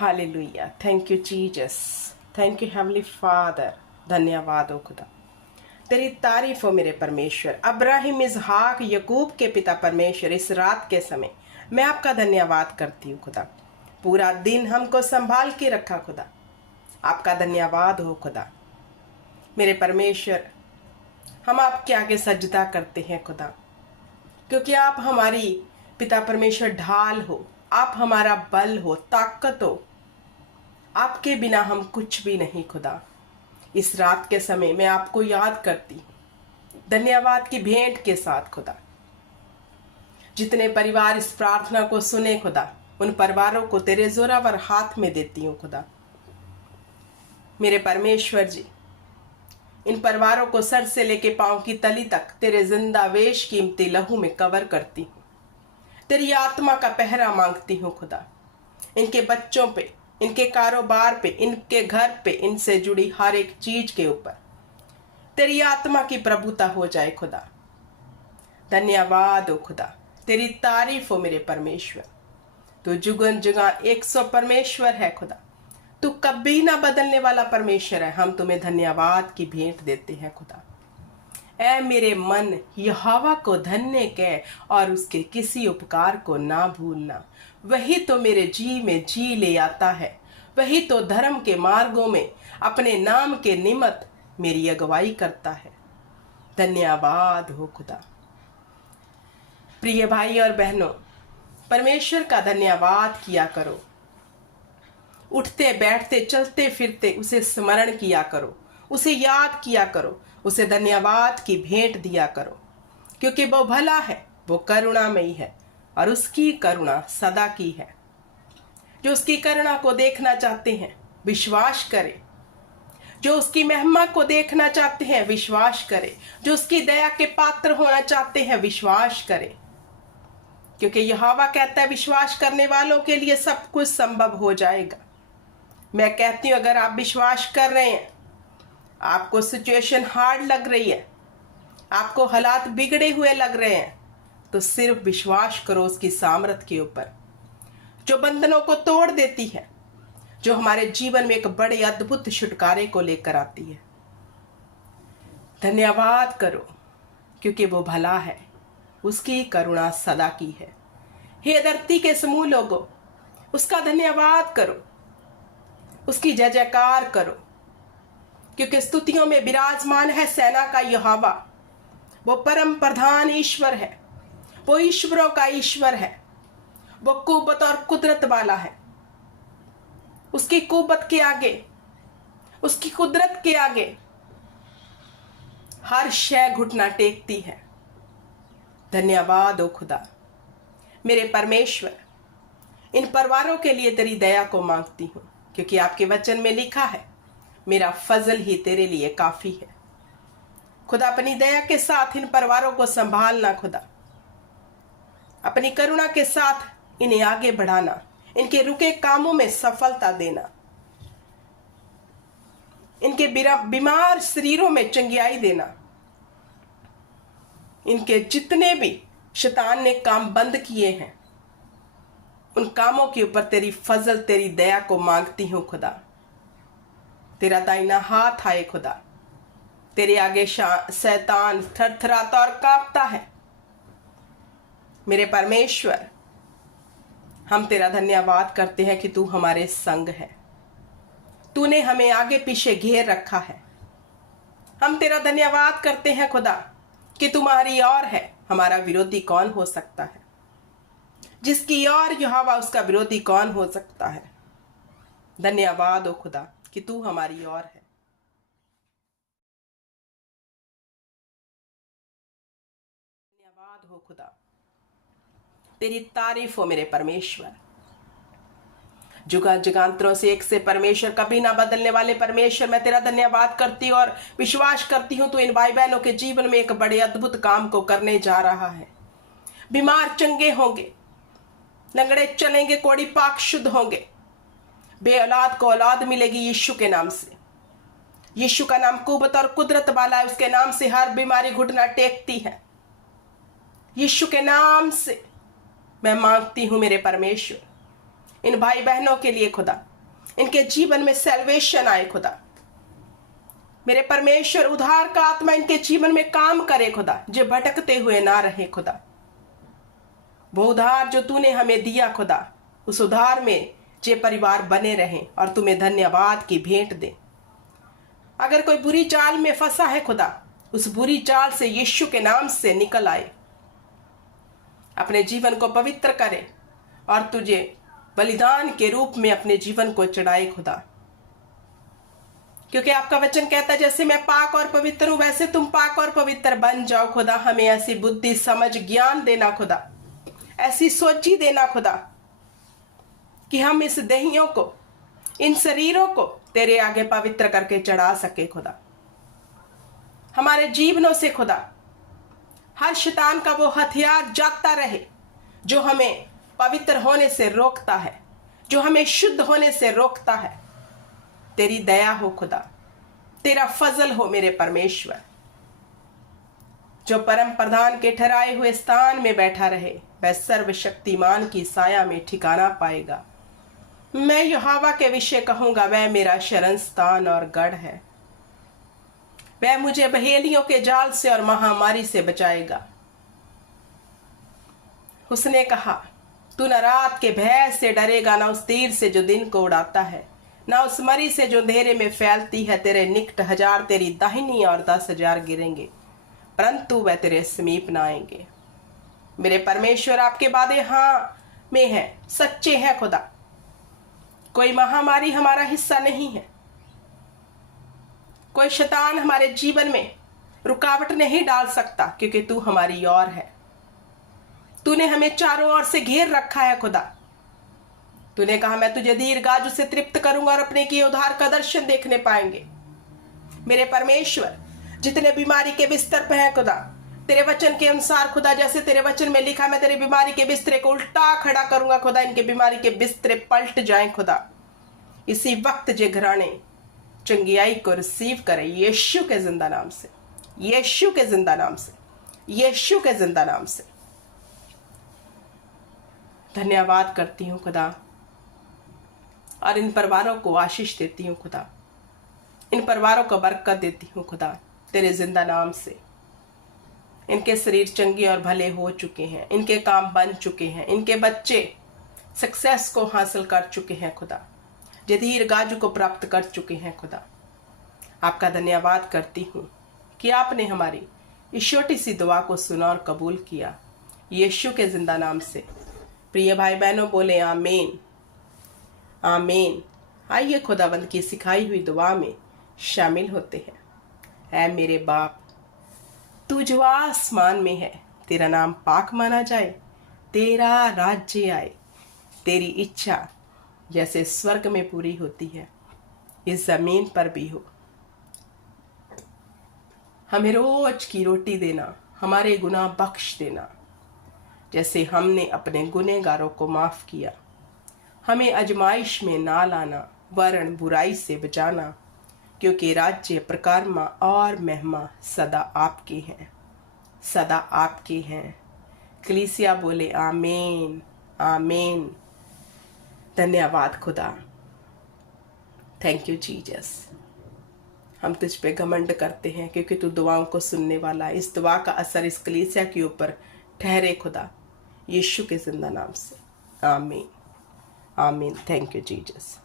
Hallelujah. Thank you Jesus, thank you heavenly father. धन्यवाद हो खुदा, तेरी तारीफ हो मेरे परमेश्वर। अब्राहिम, इसहाक, यकूब के पिता परमेश्वर, इस रात के समय मैं आपका धन्यवाद करती हूँ खुदा। पूरा दिन हमको संभाल के रखा खुदा, आपका धन्यवाद हो खुदा। मेरे परमेश्वर, हम आपके आगे सजदा करते हैं खुदा, क्योंकि आप हमारी पिता परमेश्वर ढाल हो, आप हमारा बल हो, ताकत हो। आपके बिना हम कुछ भी नहीं खुदा। इस रात के समय मैं आपको याद करती हूँ धन्यवाद की भेंट के साथ खुदा। जितने परिवार इस प्रार्थना को सुने खुदा, उन परिवारों को तेरे जोरावर हाथ में देती हूँ खुदा। मेरे परमेश्वर जी, इन परिवारों को सर से लेके पांव की तली तक तेरे जिंदा वेश कीमती लहू में कवर करती हूँ। तेरी आत्मा का पहरा मांगती हूँ खुदा। इनके बच्चों पे, इनके कारोबार पे, इनके घर पे, इनसे जुड़ी हर एक चीज के ऊपर तेरी आत्मा की प्रभुता हो जाए खुदा। धन्यवाद हो खुदा, तेरी तारीफ हो मेरे परमेश्वर। तू जुगन जुगा 100 परमेश्वर है खुदा। तू कभी ना बदलने वाला परमेश्वर है। हम तुम्हें धन्यवाद की भेंट देते हैं खुदा। ऐ मेरे मन, यहोवा को धन्य कह और उसके किसी उपकार को ना भूलना। वही तो मेरे जी में जी ले आता है, वही तो धर्म के मार्गों में अपने नाम के निमित्त मेरी अगुवाई करता है। धन्यवाद हो खुदा। प्रिय भाई और बहनों, परमेश्वर का धन्यवाद किया करो। उठते बैठते चलते फिरते उसे स्मरण किया करो, उसे याद किया करो, उसे धन्यवाद की भेंट दिया करो, क्योंकि वो भला है, वो करुणामयी है और उसकी करुणा सदा की है। जो उसकी करुणा को देखना चाहते हैं विश्वास करें। जो उसकी महिमा को देखना चाहते हैं विश्वास करें। जो उसकी दया के पात्र होना चाहते हैं विश्वास करें, क्योंकि यहोवा कहता है विश्वास करने वालों के लिए सब कुछ संभव हो जाएगा। मैं कहती हूँ, अगर आप विश्वास कर रहे हैं, आपको सिचुएशन हार्ड लग रही है, आपको हालात बिगड़े हुए लग रहे हैं, तो सिर्फ विश्वास करो उसकी सामर्थ के ऊपर, जो बंधनों को तोड़ देती है, जो हमारे जीवन में एक बड़े अद्भुत छुटकारे को लेकर आती है। धन्यवाद करो, क्योंकि वो भला है, उसकी करुणा सदा की है। हे धरती के समूह लोगों, उसका धन्यवाद करो, उसकी जय जयकार करो, क्योंकि स्तुतियों में विराजमान है सेना का यहोवा। वो परम प्रधान ईश्वर है, वो ईश्वरों का ईश्वर है, वो कुव्वत और कुदरत वाला है। उसकी कुव्वत के आगे, उसकी कुदरत के आगे हर शय घुटना टेकती है। धन्यवाद हो खुदा। मेरे परमेश्वर, इन परिवारों के लिए तेरी दया को मांगती हूँ, क्योंकि आपके वचन में लिखा है मेरा फजल ही तेरे लिए काफी है। खुदा, अपनी दया के साथ इन परिवारों को संभालना खुदा। अपनी करुणा के साथ इन्हें आगे बढ़ाना, इनके रुके कामों में सफलता देना, इनके बीमार शरीरों में चंगियाई देना। इनके जितने भी शैतान ने काम बंद किए हैं, उन कामों के ऊपर तेरी फजल, तेरी दया को मांगती हूँ खुदा। तेरा दाहिना हाथ आए खुदा। तेरे आगे शैतान थरथराता और कांपता है। मेरे परमेश्वर, हम तेरा धन्यवाद करते हैं कि तू हमारे संग है। तूने हमें आगे पीछे घेर रखा है। हम तेरा धन्यवाद करते हैं खुदा कि तुम्हारी ओर है, हमारा विरोधी कौन हो सकता है। जिसकी ओर यहोवा, उसका विरोधी कौन हो सकता है। धन्यवाद हो खुदा कि तू हमारी ओर है। धन्यवाद हो खुदा, तेरी तारीफ हो मेरे परमेश्वर। जुगा जुगांतरों से एक से परमेश्वर, कभी ना बदलने वाले परमेश्वर, मैं तेरा धन्यवाद करती हूँ और विश्वास करती हूँ तू इन भाई बहनों के जीवन में एक बड़े अद्भुत काम को करने जा रहा है। बीमार चंगे होंगे, लंगड़े चलेंगे, कोड़ी पाक शुद्ध होंगे, बे औलाद को औलाद मिलेगी यीशु के नाम से। यीशु का नाम कुव्वत और कुदरत वाला है, उसके नाम से हर बीमारी घुटना टेकती है। यीशु के नाम से मैं मांगती हूं मेरे परमेश्वर, इन भाई बहनों के लिए खुदा, इनके जीवन में सैल्वेशन आए खुदा। मेरे परमेश्वर, उद्धार का आत्मा इनके जीवन में काम करे खुदा, जो भटकते हुए ना रहे खुदा। वो उद्धार जो तूने हमें दिया खुदा, उस उद्धार में जे परिवार बने रहें और तुम्हें धन्यवाद की भेंट दे। अगर कोई बुरी चाल में फंसा है खुदा, उस बुरी चाल से यीशु के नाम से निकल आए, अपने जीवन को पवित्र करे और तुझे बलिदान के रूप में अपने जीवन को चढ़ाए खुदा। क्योंकि आपका वचन कहता है, जैसे मैं पाक और पवित्र हूं वैसे तुम पाक और पवित्र बन जाओ खुदा। हमें ऐसी बुद्धि, समझ, ज्ञान देना खुदा, ऐसी सोची देना खुदा कि हम इस देहियों को, इन शरीरों को तेरे आगे पवित्र करके चढ़ा सके खुदा। हमारे जीवनों से खुदा हर शैतान का वो हथियार जाता रहे जो हमें पवित्र होने से रोकता है, जो हमें शुद्ध होने से रोकता है। तेरी दया हो खुदा, तेरा फजल हो मेरे परमेश्वर। जो परम प्रधान के ठहराए हुए स्थान में बैठा रहे, वह सर्वशक्तिमान की साया में ठिकाना पाएगा। मैं यहोवा के विषय कहूंगा, वह मेरा शरण स्थान और गढ़ है। वह मुझे बहेलियों के जाल से और महामारी से बचाएगा। उसने कहा, तू न रात के भय से डरेगा, न उस तीर से जो दिन को उड़ाता है, न उस मरी से जो अंधेरे में फैलती है। तेरे निकट 1000 तेरी दाहिनी और 10,000 गिरेंगे, परंतु वह तेरे समीप न आएंगे। मेरे परमेश्वर, आपके वादे हाँ में है, सच्चे हैं खुदा। कोई महामारी हमारा हिस्सा नहीं है, कोई शैतान हमारे जीवन में रुकावट नहीं डाल सकता, क्योंकि तू हमारी ओर है। तूने हमें चारों ओर से घेर रखा है खुदा। तूने कहा, मैं तुझे दीर्घायु से तृप्त करूंगा और अपने किए उद्धार का दर्शन देखने पाएंगे। मेरे परमेश्वर, जितने बीमारी के बिस्तर पे हैं खुदा, तेरे वचन के अनुसार खुदा, जैसे तेरे वचन में लिखा, मैं तेरे बीमारी के बिस्तरे को उल्टा खड़ा करूंगा खुदा। इनके बीमारी के बिस्तरे पलट जाएं खुदा। इसी वक्त जे घराने चंगियाई को रिसीव करे, यीशु के जिंदा नाम से, यीशु के जिंदा नाम से, यीशु के जिंदा नाम से। धन्यवाद करती हूँ खुदा, और इन परिवारों को आशीष देती हूँ खुदा। इन परिवारों को बरकत देती हूँ खुदा, तेरे जिंदा नाम से। इनके शरीर चंगे और भले हो चुके हैं, इनके काम बन चुके हैं, इनके बच्चे सक्सेस को हासिल कर चुके हैं खुदा, दीर्घायु को प्राप्त कर चुके हैं खुदा। आपका धन्यवाद करती हूँ कि आपने हमारी इस छोटी सी दुआ को सुना और कबूल किया, यीशु के जिंदा नाम से। प्रिय भाई बहनों, बोले आमीन, आमीन। आइए खुदावंद की सिखाई हुई दुआ में शामिल होते हैं। ऐ मेरे बाप, तू जो आसमान में है, तेरा नाम पाक माना जाए, तेरा राज्य आए, तेरी इच्छा जैसे स्वर्ग में पूरी होती है, इस जमीन पर भी हो। हमें रोज की रोटी देना, हमारे गुनाह बख्श देना, जैसे हमने अपने गुनहगारों को माफ किया। हमें आजमाइश में ना लाना, वरन बुराई से बचाना, क्योंकि राज्य, प्रकारमा और महिमा सदा आपके हैं, सदा आपके हैं। कलीसिया बोले आमीन, आमीन। धन्यवाद खुदा, थैंक यू जीसस। हम तुझ पे घमंड करते हैं, क्योंकि तू दुआओं को सुनने वाला है। इस दुआ का असर इस कलीसिया के ऊपर ठहरे खुदा, यीशु के जिंदा नाम से। आमीन, आमीन। Thank you Jesus.